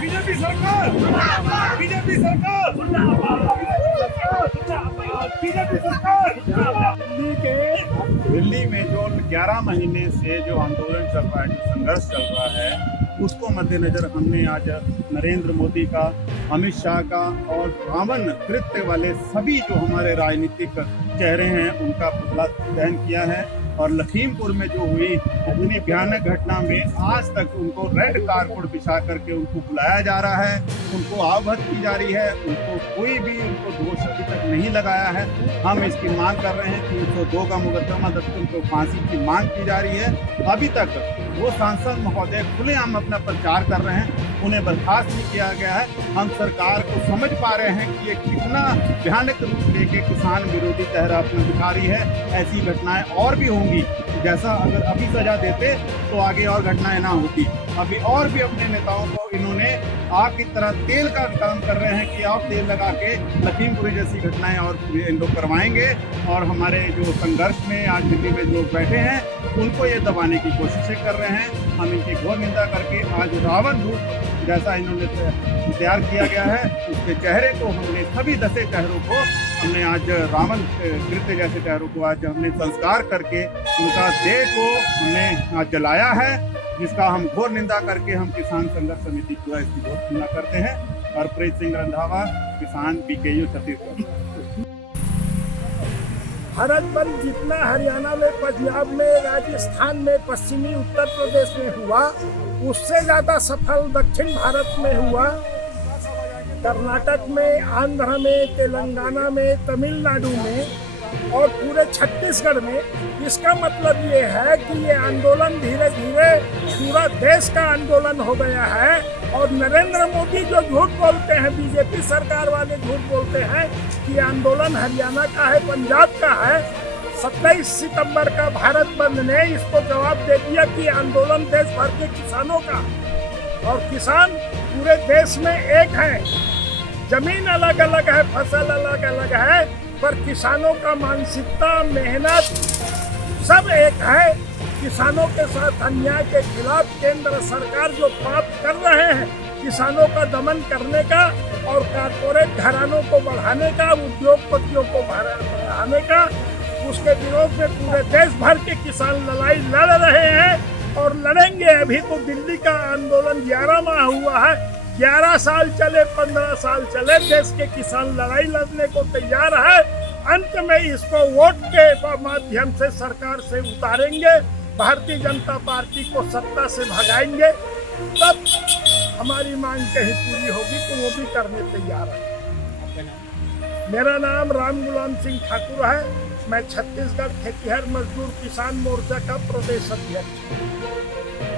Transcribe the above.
BJP सरकार, BJP सरकार, BJP सरकार। दिल्ली में जो 11 महीने से जो आंदोलन चल रहा है, जो संघर्ष चल रहा है, उसको मद्देनजर हमने आज नरेंद्र मोदी का, अमित शाह का और रावण कृत्य वाले सभी जो हमारे राजनीतिक चेहरे हैं उनका पुतला दहन किया है। और लखीमपुर में जो हुई इतनी भयानक घटना में आज तक उनको रेड कारपेट बिछा करके उनको बुलाया जा रहा है, उनको आवभगत की जा रही है, उनको कोई भी उनको दोष अभी तक नहीं लगाया है। हम इसकी मांग कर रहे हैं, 302 का मुकदमा दर्ज कर उनको फांसी की मांग की जा रही है। अभी तक वो सांसद महोदय खुलेआम अपना प्रचार कर रहे हैं, उन्हें बर्खास्त नहीं किया गया है। हम सरकार को समझ पा रहे हैं कि ये कितना भयानक रूप लेके किसान विरोधी चेहरा अपना दिखा रही है। ऐसी घटनाएं और भी होंगी, जैसा अगर अभी सजा देते तो आगे और घटनाएं ना होती। अभी और भी अपने नेताओं को इन्होंने आग की तरह तेल का काम कर रहे हैं कि आप तेल लगा के लखीमपुर जैसी घटनाएं और इन लोग करवाएंगे। और हमारे जो संघर्ष में आज दिल्ली में लोग बैठे हैं उनको ये दबाने की कोशिशें कर रहे हैं। हम इनकी घोर निंदा करके आज रावण रूप जैसा इन्होंने तैयार किया गया है, उसके चेहरे को हमने सभी 10 चेहरों को हमने आज रावण कृत्य जैसे चेहरों को आज हमने संस्कार करके उनका देह को हमने आज जलाया है, जिसका हम घोर निंदा करके हम किसान संघर्ष समिति पूरा इसकी घोर निंदा करते हैं। और प्रीत सिंह रंधावा, किसान PKU छत्तीसगढ़। भारत बंद जितना हरियाणा में, पंजाब में, राजस्थान में, पश्चिमी उत्तर प्रदेश में हुआ, उससे ज़्यादा सफल दक्षिण भारत में हुआ। कर्नाटक में, आंध्र में, तेलंगाना में, तमिलनाडु में और पूरे छत्तीसगढ़ में। इसका मतलब ये है कि ये आंदोलन धीरे धीरे पूरा देश का आंदोलन हो गया है। और नरेंद्र मोदी जो झूठ बोलते हैं, बीजेपी सरकार वाले झूठ बोलते हैं कि आंदोलन हरियाणा का है, पंजाब का है। 27 सितंबर का भारत बंद ने इसको जवाब दे दिया कि आंदोलन देश भर के किसानों का, और किसान पूरे देश में एक है। जमीन अलग अलग है, फसल अलग अलग है, पर किसानों का मानसिकता, मेहनत सब एक है। किसानों के साथ अन्याय के खिलाफ केंद्र सरकार जो पाप कर रहे हैं, किसानों का दमन करने का और कारपोरेट घरानों को बढ़ाने का, उद्योगपतियों को बढ़ाने का, उसके विरोध में पूरे देश भर के किसान लड़ाई लड़ रहे हैं और लड़ेंगे। अभी तो दिल्ली का आंदोलन 11 माह हुआ है, 11 साल चले, 15 साल चले, देश के किसान लड़ाई लड़ने को तैयार है। अंत में इसको वोट के माध्यम से सरकार से उतारेंगे, भारतीय जनता पार्टी को सत्ता से भगाएंगे, तब हमारी मांग कहीं पूरी होगी तो वो भी करने तैयार है। मेरा नाम राम गुलाम सिंह ठाकुर है। मैं छत्तीसगढ़ खेतिहर मजदूर किसान मोर्चा का प्रदेश अध्यक्ष हूँ।